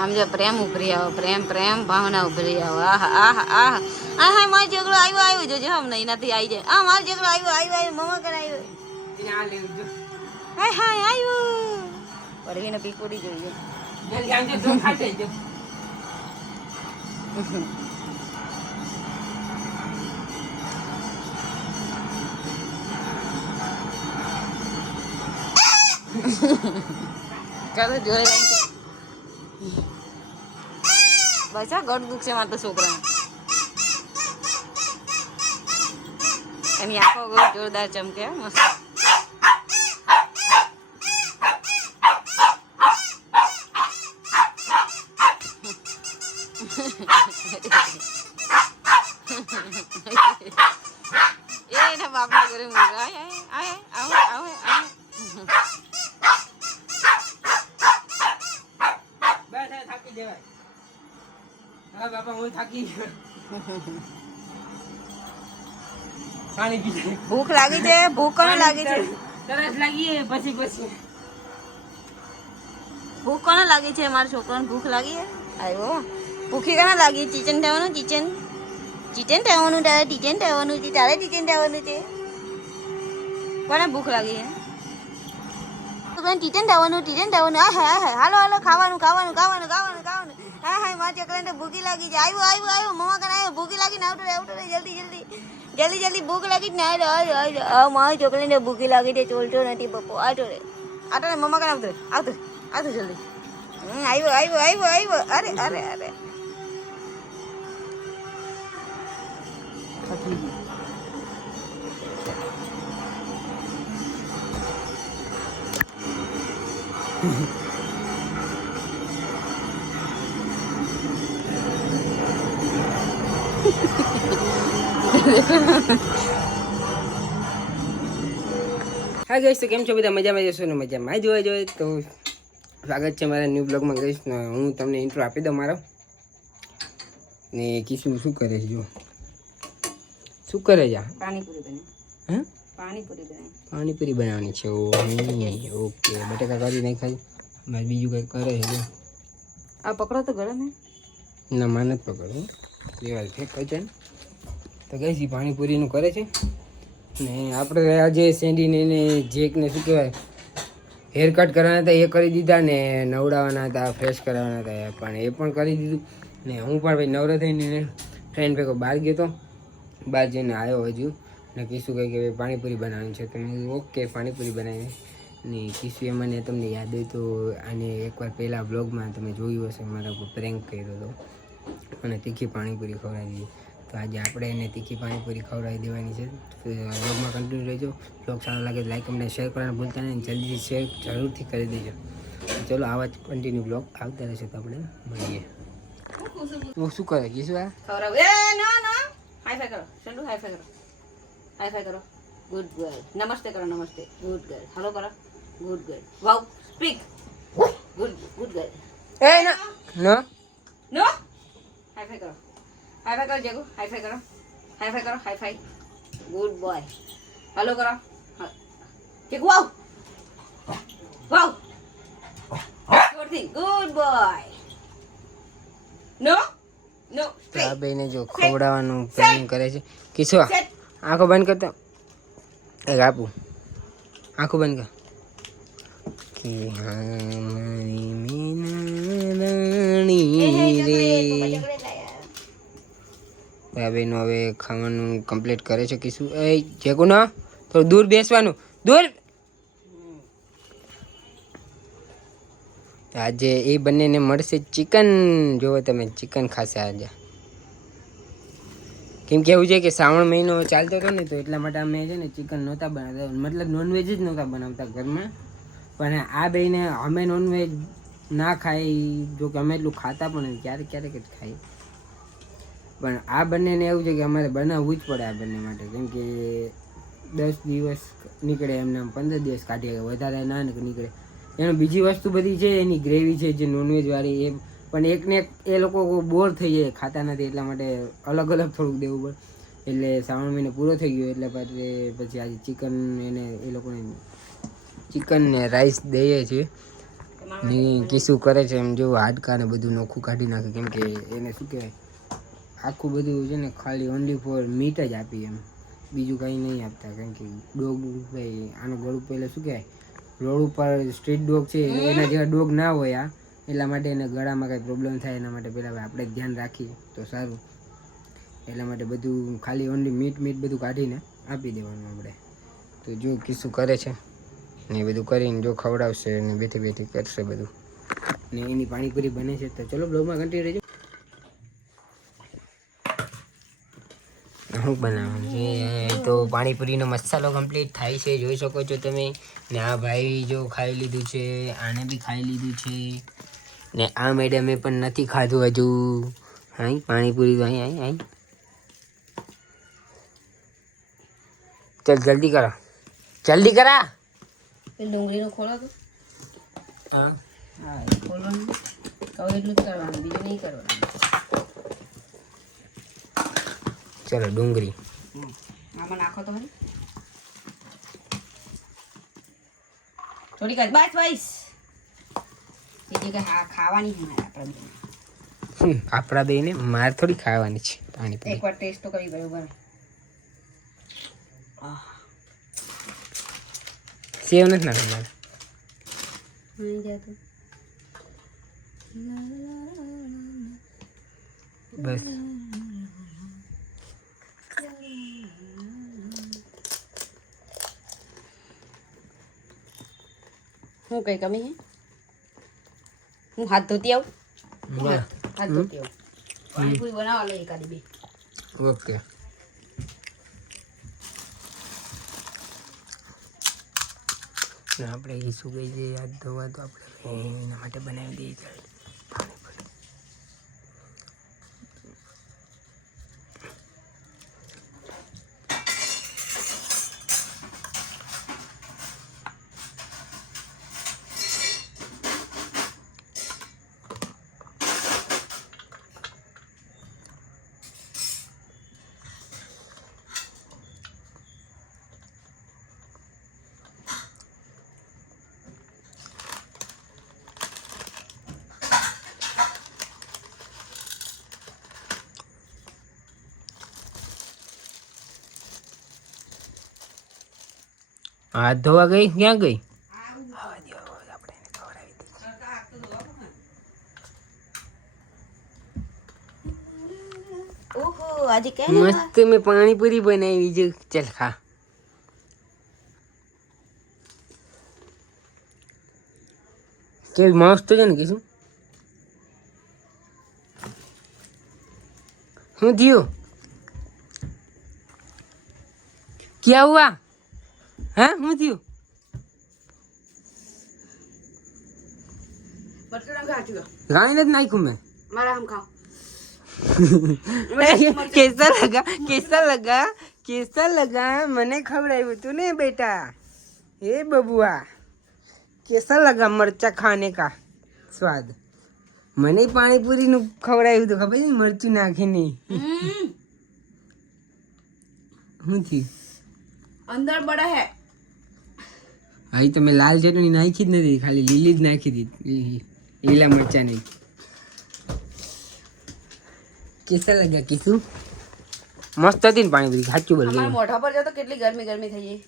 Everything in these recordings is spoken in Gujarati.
આમ જો પ્રેમ ઉભરી આવો, પ્રેમ પ્રેમ ભાવના ઉભરી આવો. આહ આહ આહ આ હા મારો ઝઘડો આવ્યો આવ્યો જોજો હમ નહીં નથી આવી જાય. આ મારો ઝઘડો આવ્યો આવ્યો આવ્યો મમા કર આવ્યો. હાય હાય આવ્યો પડવીને પીકોડી જોઈએ. ચાલો જોઈ બસ આ ગઢ દુખ છે મારે તો છોકરા એની આંખો જોરદાર ચમકે મસ્ત. એના બાપના ઘરે મૂકા આય આય આય આવો આવો. ભૂખ લાગી છે. ભૂખ કોને લાગી છે? તરસ લાગી પછી ભૂખ કોને લાગી છે? મારા છોકરાને ભૂખ લાગી છે. આવ્યો ભૂખી કોને લાગી? ચીચન થવાનું ચીચન થવાનું તારે ટીચન થવાનું છે. તારે ટીચન થવાનું છે. કોને ભૂખ લાગી છે? ટીચન થવાનું. આ હે હાલો હાલો ખાવાનું ખાવાનું ખાવાનું ખાવાનું ખાવાનું. હા હા મારા છોકરાને ભૂખી લાગી છે. આવ્યો આવ્યો આવ્યો મમ્મા કને આવ્યો. ભૂખી લાગીને આવતો રે જલ્દી જલ્દી જલ્દી જલ્દી ભૂખ લાગી ને મારી છોકરીને ભૂખી લાગી છે. ચોલતો નથી પપ્પો. આટો રે મમ્મા કને આવતો જલ્દી. આવ્યો આવ્યો આવ્યો આવ્યો. અરે અરે અરે હા ગઈશ તો કેમ છો બધા? મજામાં જશો ને? મજામાં જોઈએ તો સ્વાગત છે મારા ન્યૂ બ્લોગમાં. ગઈશ ને હું તમને ઇન્ટ્રો આપી દઉં મારો. ને કિશું શું કરે છે? જો શું કરે છે? પાણીપુરી બને. હે પાણીપુરી બનાવવાની છે. ઓકે બટેકા કાઢી નાખાય. મારે બીજું કંઈક કરે છે. જો આ પકડો તો ગળે ને. ના માને જ પકડો દેવાલ ફેંક છે. તો ગઈશ પાણીપુરીનું કરે છે. ને આપણે આજે સેન્ડીને એને જેકને શું કહેવાય હેર કટ કરવાના હતા એ કરી દીધા. ને નવડાવવાના હતા, ફ્રેશ કરાવવાના હતા પણ એ પણ કરી દીધું. ને હું પણ ભાઈ નવરો થઈને ફ્રેન્ડ ભેગો બહાર ગયો હતો. બહાર જઈને આવ્યો હજુ. ને કીશું કંઈ કે પાણીપુરી બનાવવાની છે. તો મેં ઓકે પાણીપુરી બનાવી. ને કીશું એ મને તમને યાદ હોય તો આને એકવાર પહેલાં બ્લોગમાં તમે જોયું હશે મારા ઉપર પ્રેન્ક કર્યો હતો અને તીખી પાણીપુરી ખવડાવી દીધી. તો આજે આપણે એને તીખી પાણીપુરી ખવડાવી દેવાની છે. બ્લોગમાં કન્ટિન્યુ રહેજો. બ્લોગ સારો લાગે તો લાઈક અમને શેર કરવાનું ભૂલતા નહીં. જલ્દી શેર જરૂરથી કરી દેજો. ચલો આવા જ કન્ટિન્યુ બ્લોગ આવતા રહેશે તો આપણે મળીએ. હું શું કરે કીશું? આ હાઈ કરો ચંદુ. હાઈ કરો. Good girl. નમસ્તે કરો. નમસ્તે. Good girl. હાલો કરો. Good girl. Wow speak. Good girl. એ નો હાઈ કરો. હાઈ કરો જગુ. હાઈ કરો. Hi good boy. હાલો કરો જગુ. Wow good boy. નો આ બેને જો ખવડાવવાનું પ્લાનિંગ કરે છે. કિશો આંખો બંધ કરતો એક આપું. આંખો બંધ કર. કે મારી મીના રાણી રે. આ બેનો હવે ખાવાનું કમ્પ્લીટ કરે છે. કિશુ એ જેકો ના થોડું દૂર બેસવાનું. દૂર. આજે એ બંનેને મળશે ચિકન. જોવો તમે ચિકન ખાશે આજે. કેમ કે એવું છે કે શ્રાવણ મહિનો ચાલતો હતો ને તો એટલા માટે અમે છે ને ચિકન નહોતા બનાવતા, મતલબ નોનવેજ જ નહોતા બનાવતા ઘરમાં. પણ આ બેને અમે નોનવેજ ના ખાઈ, જો કે અમે એટલું ખાતા પણ ક્યારેક ક્યારેક જ ખાઈ. પણ આ બંનેને એવું છે કે અમારે બનાવવું જ પડે આ બંને માટે, કેમ કે 10 દિવસ નીકળે એમને 15 દિવસ કાઢીએ, વધારે ના નીકળે. એનું બીજી વસ્તુ બધી છે, એની ગ્રેવી છે જે નોનવેજ વાળી, એ પણ એકને એક એ લોકો બોર થઈ જાય, ખાતા નથી, એટલા માટે અલગ અલગ થોડુંક દેવું પડે. એટલે શ્રાવણ મહિનો પૂરો થઈ ગયો એટલે પછી આજે ચિકન એને એ લોકોને ચિકન ને રાઈસ દઈએ છીએ. ને કિસ્સું કરે છે એમ, જો હાડકા ને બધું નોખું કાઢી નાખે, કેમ કે એને શું કહેવાય આખું બધું છે ને ખાલી ઓનલી ફોર મીટ જ આપી એમ, બીજું કંઈ નહીં આપતા. કારણ કે ડોગ ભાઈ આનું ગળું પહેલાં શું કહેવાય રોડ ઉપર સ્ટ્રીટ ડોગ છે એના જેવા ડોગ ના હોય આ, એટલા માટે એને ગળામાં કંઈ પ્રોબ્લેમ થાય એના માટે પહેલાં આપણે ધ્યાન રાખીએ તો સારું. એટલા માટે બધું ખાલી ઓનલી મીટ બધું કાઢીને આપી દેવાનું આપણે. તો જો કિસ્સું કરે છે ને એ બધું કરીને જો ખવડાવશે ને બેઠી કરશે બધું, ને એની પાણીપુરી બને છે. તો ચલો બ્લોગમાં કન્ટિન્યુ રહેજો. શું બનાવવાનું છે તો પાણીપુરીનો મસાલો કમ્પ્લીટ થાય છે, જોઈ શકો છો તમે. ને આ ભાઈ જો ખાઈ લીધું છે, આને બી ખાઈ લીધું છે, ને આ મેડમે પણ નથી ખાધું હજુ. હાઈ પાણીપુરી હાઈ ચલ જલ્દી કરો, જલ્દી કરા. ડુંગળીનો ખોળો તો હા હા ખોલવાનું કહું એટલું જ કરવાનું, બીજું નહીં કરવાનું. ચલો ડુંગળી આમાં નાખો તો થોડીક જ બસ બીજી કે હા ખાવાની છે મારે આપણા બેને મારે થોડી ખાવાની છે પાણીપુરી. એકવાર ટેસ્ટ તો કરી બરોબર. સેવ નથી નાખી મારે. બસ હું કઈ કમી હે? હું હાથ ધોતી આવું, હાથ ધોતી આવું. પાણીપુરી બનાવવા લે એકાદી બે. ઓકે. આપણે એ શું કહી છે હાથ ધોવા, તો આપણે એના માટે બનાવી દઈએ ચાલ પાણીપુરી. હાથ ધોવા ગઈ ક્યાં ગઈ? ઓહો આજે કે મસ્ત મેં પાણીપુરી બનાવી છે, ચાલ ખા. કેવી મસ્ત છે ને કીશું. શું થયું? क्या हुआ? હા શું થયું? ગાય નથી નાખ્યું મેં. મારા હમ ખાઓ. कैसा लगा મને ખવડાવ્યું તું ને બેટા. એ બબુआ कैसा लगा मरचा खाने का स्वाद? મને પાણીપુરી નું ખવડાવ્યું તો ખબર છે મરચું નાખીને. શું થયું? અંદર બડા હે. હા તો મેં લાલ ચટણી નાખી જ નથી, ખાલી લીલી જ નાખી દીધી, લીલા મરચા નહીં. કેસા લગ્યા કીધું? મસ્ત હતી ને પાણીપુરી, સાચું બોલ. અમારા મોઢા પર જતો કેટલી ગરમી ગરમી થઈ ગઈ.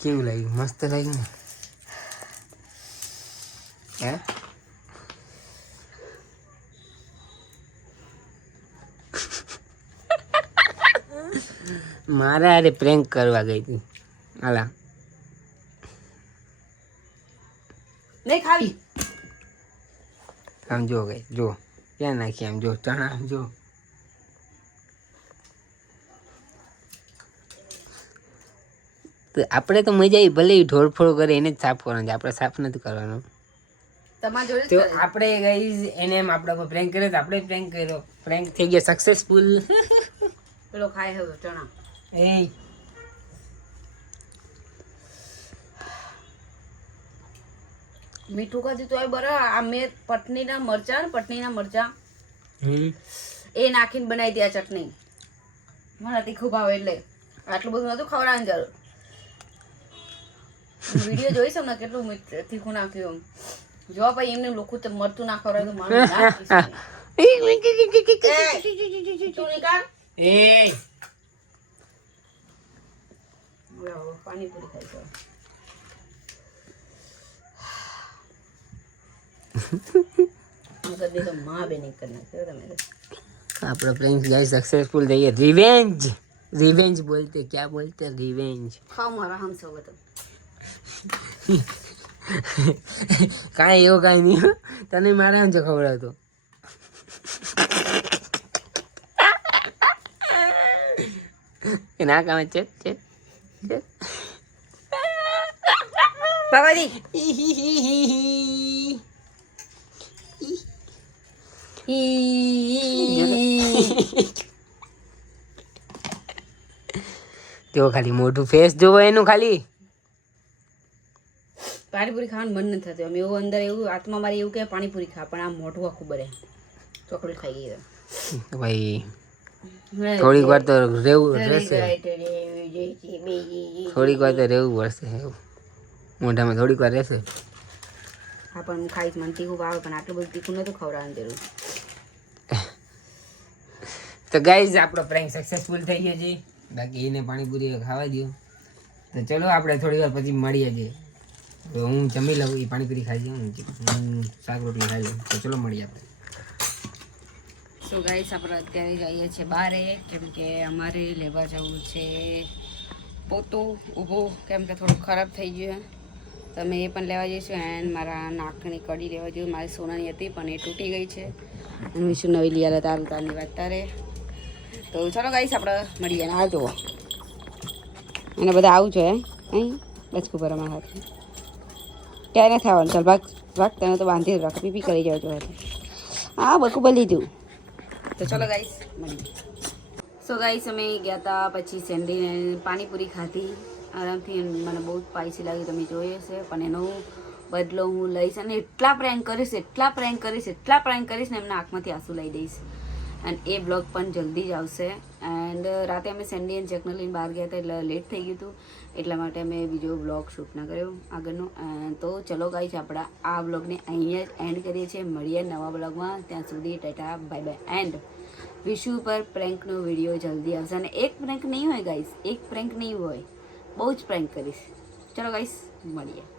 કેવું લાગ્યું? મસ્ત લાગ્યું ને? હે મારા અરે પ્રેન્ક કરવા ગઈ હતી. હાલા નહીં ખાવી. આમ જો ગઈ જો ક્યાં નાખીએ આમ જો ચણા આમ જો તો આપણે તો મજા આવી ભલે ઢોળફોડ કરે એને જ સાફ કરવાનું છે આપણે સાફ નથી કરવાનું તમારા જોડે તો આપણે ગાઈઝ એને એમ આપણા પર પ્રેન્ક કર્યો તો આપણે પ્રેન્ક કર્યો પ્રેન્ક થઈ ગયા સક્સેસફુલ પેલો ખાય હવે ચણા એ મીઠું કાજુ તો બરાબર આ મેં પટનીના મરચા એ નાખીને બનાવી દે આ ચટણી મને તીખું ભાવે એટલે આટલું બધું નતું ખવડાવવાની જરૂર વિડીયો જોઈશ ને કેટલું તીખું નાખ્યું જો ભાઈ એમને લોકો મરતું ના ખવડાવે તો મારું પાણીપુરી ખાઈ જાવ આપણા પ્રેન્ક ગાઈસ સક્સેસફुल થઈ ગયા रिवेंज बोलते क्या बोलते रिवेंज ખાઓ મારા હમ સૌ તો કાંઈ એવું કાંઈ નહીં તને મારા આમ ખવડાવતો ના કામ છે બાબાજી જો ખાલી મોટું ફેસ જોવો એનું ખાલી પાણીપુરી ખાવાનું મન નથી થતું અમે એવું અંદર એવું આત્મા મારી એવું કે પાણીપુરી ખા પણ આ મોઢું આખું બરે ચોકલેટ ખાઈ ગઈ ભાઈ થોડીક વાર તો રહેવું રહેશે થોડીક વાર તો રહેવું પડશે એવું મોઢામાં થોડીક વાર રહેશે હા પણ હું ખાઈશ મને તીખું ભાવે પણ આટલું બધું તીખું નતું ખવડાવવાની જરૂર તો ગાઈઝ આપણો પ્રેન્ક સક્સેસફુલ થઈ ગયો છે બાકી એને પાણીપુરી ખાવા દો તો ચલો આપણે થોડી વાર પછી મળીએ છીએ તો હું જમી લઉં એ પાણીપુરી ખાઈ જાઉં હું શાક રોટલી ખાઈ લઉં તો ચલો મળીએ આપણે સો ગાઈસ આપણે અત્યારે જઈએ છીએ બહાર કેમ કે અમારે લેવા જવું છે પોતું ઊભું કેમ કે થોડું ખરાબ થઈ ગયું તો અમે એ પણ લેવા જઈશું એન્ડ મારા નાકની કડી લેવા જઈએ મારી સોનાની હતી પણ એ તૂટી ગઈ છે અને વિશું નવી લઈ આવ્યા તારની વાત તારે તો ચાલો ગાઈસ આપણે મળીએ ને આ જુઓ અને બધા આવું છે અહીં બચકું પર અમારા હાથે ક્યારે નથી આવવાનું ચાલ ભાગ ભાગ તને તો બાંધી રાખ પીપી કરી જાવ જો હા બકું બોલી લીધું તો ચલો ગાઈસ મળીએ સો ગાઈસ અમે ગયા હતા પછી સેન્ડીને પાણીપુરી ખાધી આરામથી મને બહુ સ્પાઈસી લાગી તમે જોઈએ છે પણ એનો બદલો હું લઈશ અને એટલા પ્રેન્ક કરીશ ને એમના આંખમાંથી આંસુ લઈ દઈશ એન્ડ એ બ્લોગ પણ જલ્દી જ આવશે એન્ડ રાતે અમે સેન્ડી એન્ડ જેકને લઈને બહાર ગયા હતા એટલે લેટ થઈ ગયું હતું એટલા માટે અમે બીજો બ્લોગ શૂટ ના કર્યો આગળનો તો ચલો ગાઈસ આપણા આ બ્લોગને અહીંયા જ એન્ડ કરીએ છીએ મળીએ નવા બ્લોગમાં ત્યાં સુધી Tata bye bye and Vishu પર પ્રેન્કનો વિડીયો જલ્દી આવશે અને એક પ્રેન્ક નહીં હોય ગાઈસ એક પ્રેન્ક નહીં હોય બહુ જ પ્રેન્ક કરીશ ચલો ગાઈસ મળીએ